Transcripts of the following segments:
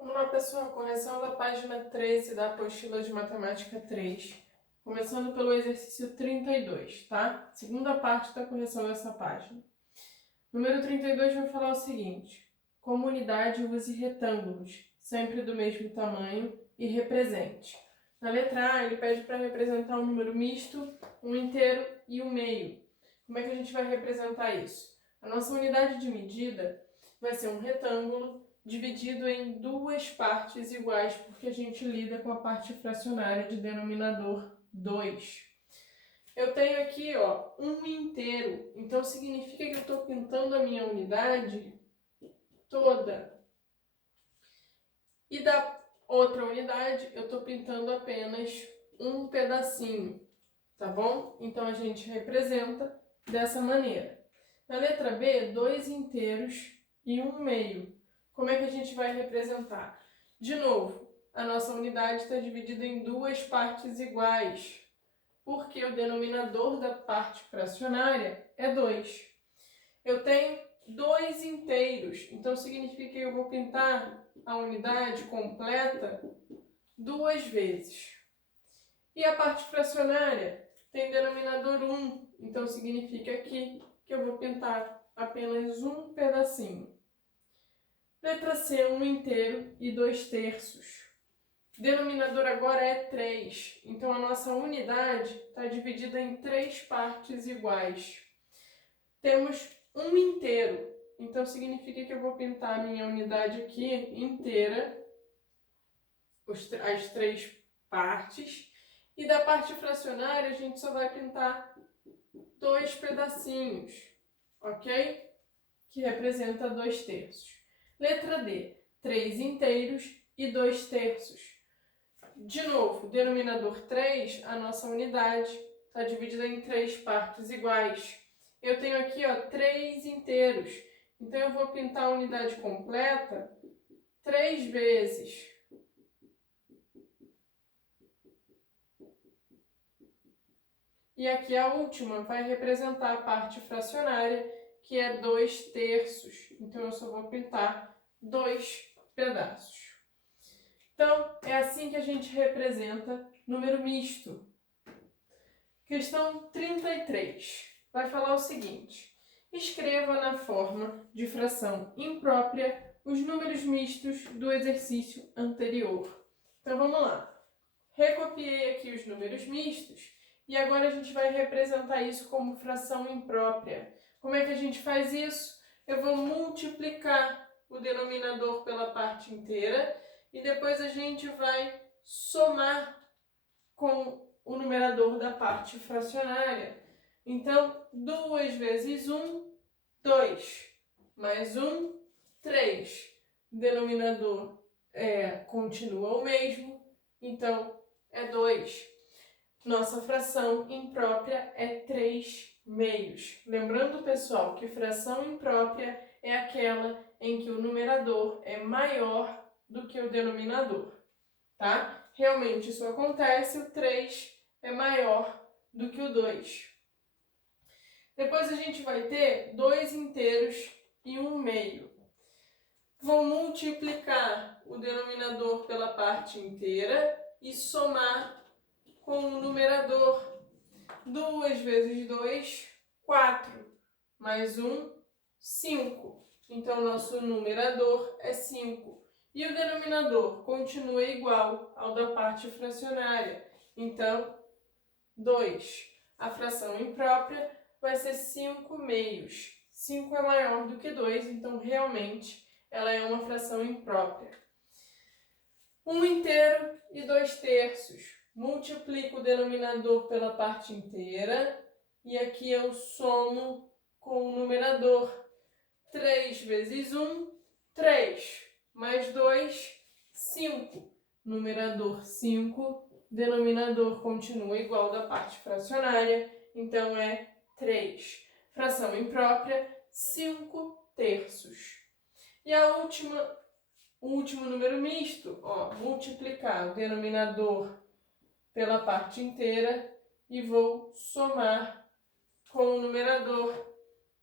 Vamos lá, pessoal, correção da página 13 da apostila de matemática 3, começando pelo exercício 32, tá? Segunda parte da correção dessa página. Número 32 vai falar o seguinte: como unidade, use retângulos, sempre do mesmo tamanho, e represente. Na letra A, ele pede para representar um número misto, um inteiro e um meio. Como é que a gente vai representar isso? A nossa unidade de medida vai ser um retângulo dividido em duas partes iguais, porque a gente lida com a parte fracionária de denominador 2. Eu tenho aqui, ó, um inteiro, então significa que eu estou pintando a minha unidade toda. E da outra unidade, eu estou pintando apenas um pedacinho, tá bom? Então a gente representa dessa maneira. Na letra B, dois inteiros e um meio. Como é que a gente vai representar? De novo, a nossa unidade está dividida em duas partes iguais, porque o denominador da parte fracionária é 2. Eu tenho dois inteiros, então significa que eu vou pintar a unidade completa duas vezes. E a parte fracionária tem denominador 1, então significa aqui que eu vou pintar apenas um pedacinho. Letra C, um inteiro e 2/3. Denominador agora é 3, então a nossa unidade está dividida em três partes iguais. Temos um inteiro, então significa que eu vou pintar a minha unidade aqui inteira, as três partes, e da parte fracionária a gente só vai pintar dois pedacinhos, ok? Que representa 2/3. Letra D, 3 inteiros e 2/3. De novo, denominador 3, a nossa unidade está dividida em três partes iguais. Eu tenho aqui, ó, 3 inteiros, então eu vou pintar a unidade completa 3 vezes. E aqui a última vai representar a parte fracionária, que é 2/3. Então eu só vou pintar 2 pedaços. Então, é assim que a gente representa número misto. Questão 33 vai falar o seguinte: escreva na forma de fração imprópria os números mistos do exercício anterior. Então vamos lá. Recopiei aqui os números mistos e agora a gente vai representar isso como fração imprópria. Como é que a gente faz isso? Eu vou multiplicar o denominador pela parte inteira e depois a gente vai somar com o numerador da parte fracionária. Então, 2 vezes 1, 2. Mais 1, 3. O denominador continua o mesmo, então é 2. Nossa fração imprópria é 3/2. Lembrando, pessoal, que fração imprópria é aquela em que o numerador é maior do que o denominador, tá? Realmente isso acontece, o 3 é maior do que o 2. Depois a gente vai ter 2 inteiros e 1 meio. Vou multiplicar o denominador pela parte inteira e somar com o numerador. 2 vezes 2, 4. Mais 1, 5. Então, nosso numerador é 5. E o denominador continua igual ao da parte fracionária. Então, 2. A fração imprópria vai ser 5/2. 5 é maior do que 2, então realmente ela é uma fração imprópria. 1 inteiro e 2/3. Multiplico o denominador pela parte inteira e aqui eu somo com o numerador. 3 vezes 1, 3. Mais 2, 5. Numerador 5, denominador continua igual da parte fracionária, então é 3. Fração imprópria, 5/3. E o último número misto, ó, multiplicar o denominador pela parte inteira e vou somar com o numerador.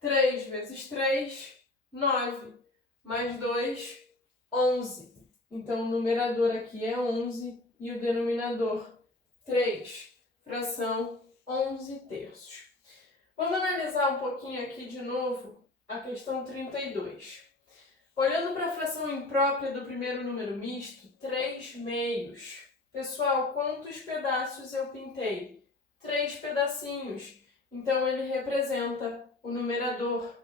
3 vezes 3, 9. Mais 2, 11. Então, o numerador aqui é 11 e o denominador 3. Fração 11 terços. Vamos analisar um pouquinho aqui de novo a questão 32. Olhando para a fração imprópria do primeiro número misto, 3 meios. Pessoal, quantos pedaços eu pintei? 3 pedacinhos. Então, ele representa o numerador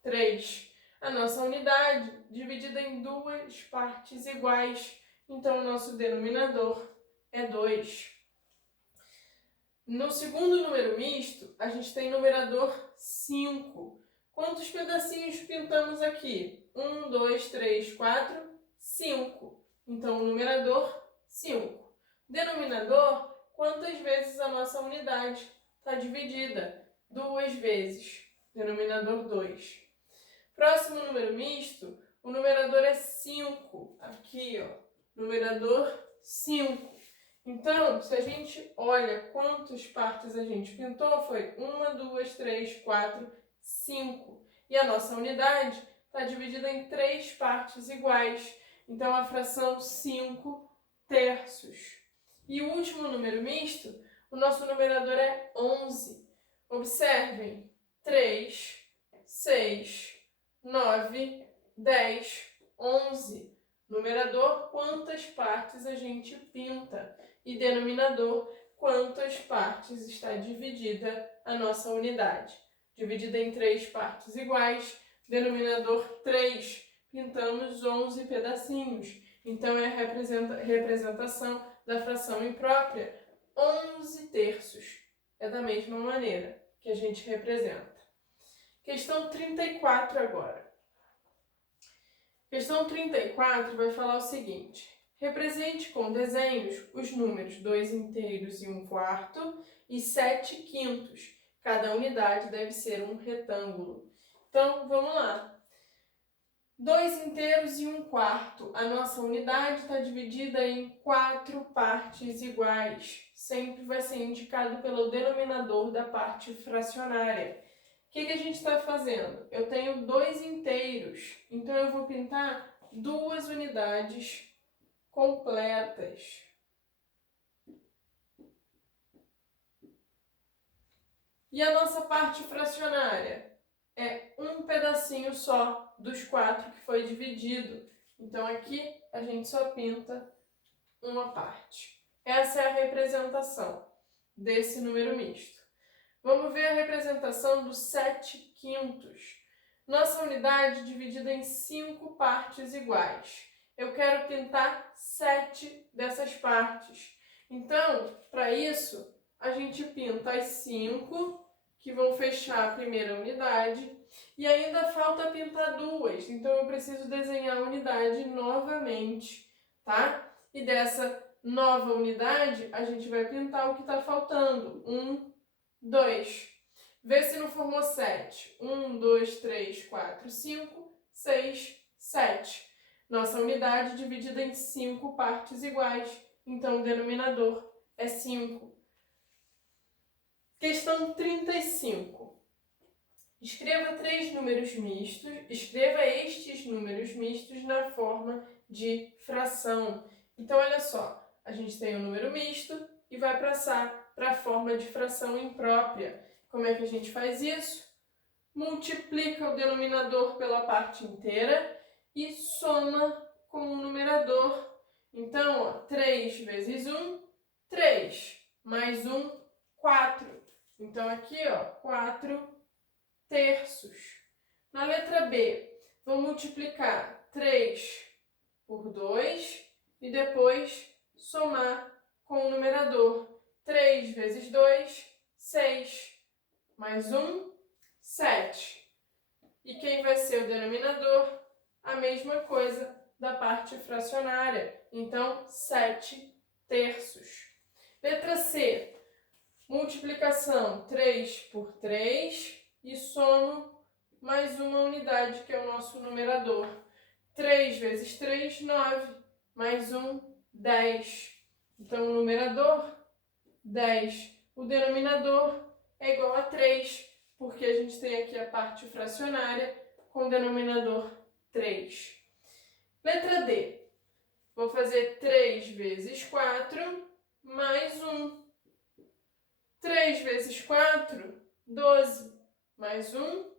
3. A nossa unidade dividida em duas partes iguais. Então, o nosso denominador é 2. No segundo número misto, a gente tem numerador 5. Quantos pedacinhos pintamos aqui? 1, 2, 3, 4, 5. Então, o numerador, 5. Denominador, quantas vezes a nossa unidade está dividida? 2 vezes. Denominador, 2. Próximo número misto, o numerador é 5. Aqui, ó, numerador 5. Então, se a gente olha quantas partes a gente pintou, foi 1, 2, 3, 4, 5. E a nossa unidade está dividida em 3 partes iguais. Então, a fração 5 terços. E o último número misto, o nosso numerador é 11. Observem, 3, 6, 9, 10, 11. Numerador, quantas partes a gente pinta. E denominador, quantas partes está dividida a nossa unidade. Dividida em 3 partes iguais, denominador 3. Pintamos 11 pedacinhos. Então, é a representação da fração imprópria, 11 terços. É da mesma maneira que a gente representa. Questão 34 agora. Questão 34 vai falar o seguinte: represente com desenhos os números 2 inteiros e 1 quarto e 7 quintos. Cada unidade deve ser um retângulo. Então, vamos lá. 2 inteiros e 1 quarto. A nossa unidade está dividida em 4 partes iguais. Sempre vai ser indicado pelo denominador da parte fracionária. O que a gente está fazendo? Eu tenho 2 inteiros, então eu vou pintar 2 unidades completas. E a nossa parte fracionária é um pedacinho só dos 4 que foi dividido. Então, aqui a gente só pinta uma parte. Essa é a representação desse número misto. Vamos ver a representação dos 7 quintos. Nossa unidade dividida em 5 partes iguais. Eu quero pintar 7 dessas partes. Então, para isso, a gente pinta as 5 que vão fechar a primeira unidade, e ainda falta pintar 2, então eu preciso desenhar a unidade novamente, tá? E dessa nova unidade, a gente vai pintar o que está faltando, 1, 2. Vê se não formou 7. 1, 2, 3, 4, 5, 6, 7. Nossa unidade dividida em 5 partes iguais, então o denominador é 5. Questão 35. Escreva 3 números mistos, escreva estes números mistos na forma de fração. Então, olha só, a gente tem um número misto e vai passar para a forma de fração imprópria. Como é que a gente faz isso? Multiplica o denominador pela parte inteira e soma com o numerador. Então, ó, 3 vezes 1, 3, mais 1, 4. Então, aqui, ó, 4 terços. Na letra B, vou multiplicar 3 por 2 e depois somar com o numerador. 3 vezes 2, 6, mais 1, 7. E quem vai ser o denominador? A mesma coisa da parte fracionária. Então, 7 terços. Letra C. Multiplicação 3 por 3 e somo mais uma unidade, que é o nosso numerador. 3 vezes 3, 9, mais 1, 10. Então, o numerador, 10. O denominador é igual a 3, porque a gente tem aqui a parte fracionária com o denominador 3. Letra D. Vou fazer 3 vezes 4 mais 1. 3 vezes 4, 12. Mais 1,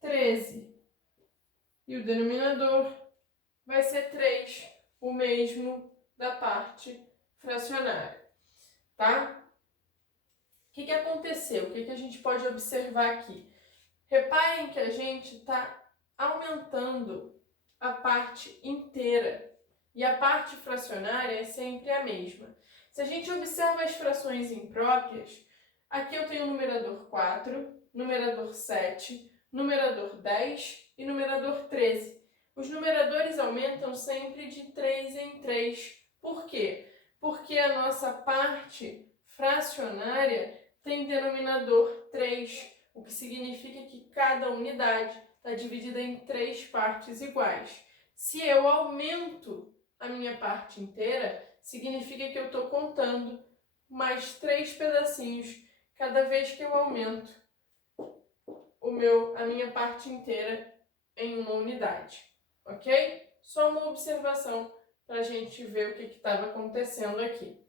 13. E o denominador vai ser 3, o mesmo da parte fracionária, tá? O que aconteceu? O que a gente pode observar aqui? Reparem que a gente está aumentando a parte inteira e a parte fracionária é sempre a mesma. Se a gente observa as frações impróprias, aqui eu tenho o numerador 4, numerador 7, numerador 10 e numerador 13. Os numeradores aumentam sempre de 3 em 3. Por quê? Porque a nossa parte fracionária tem denominador 3, o que significa que cada unidade está dividida em 3 partes iguais. Se eu aumento a minha parte inteira, significa que eu estou contando mais 3 pedacinhos cada vez que eu aumento a minha parte inteira em uma unidade, ok? Só uma observação para a gente ver o que estava acontecendo aqui.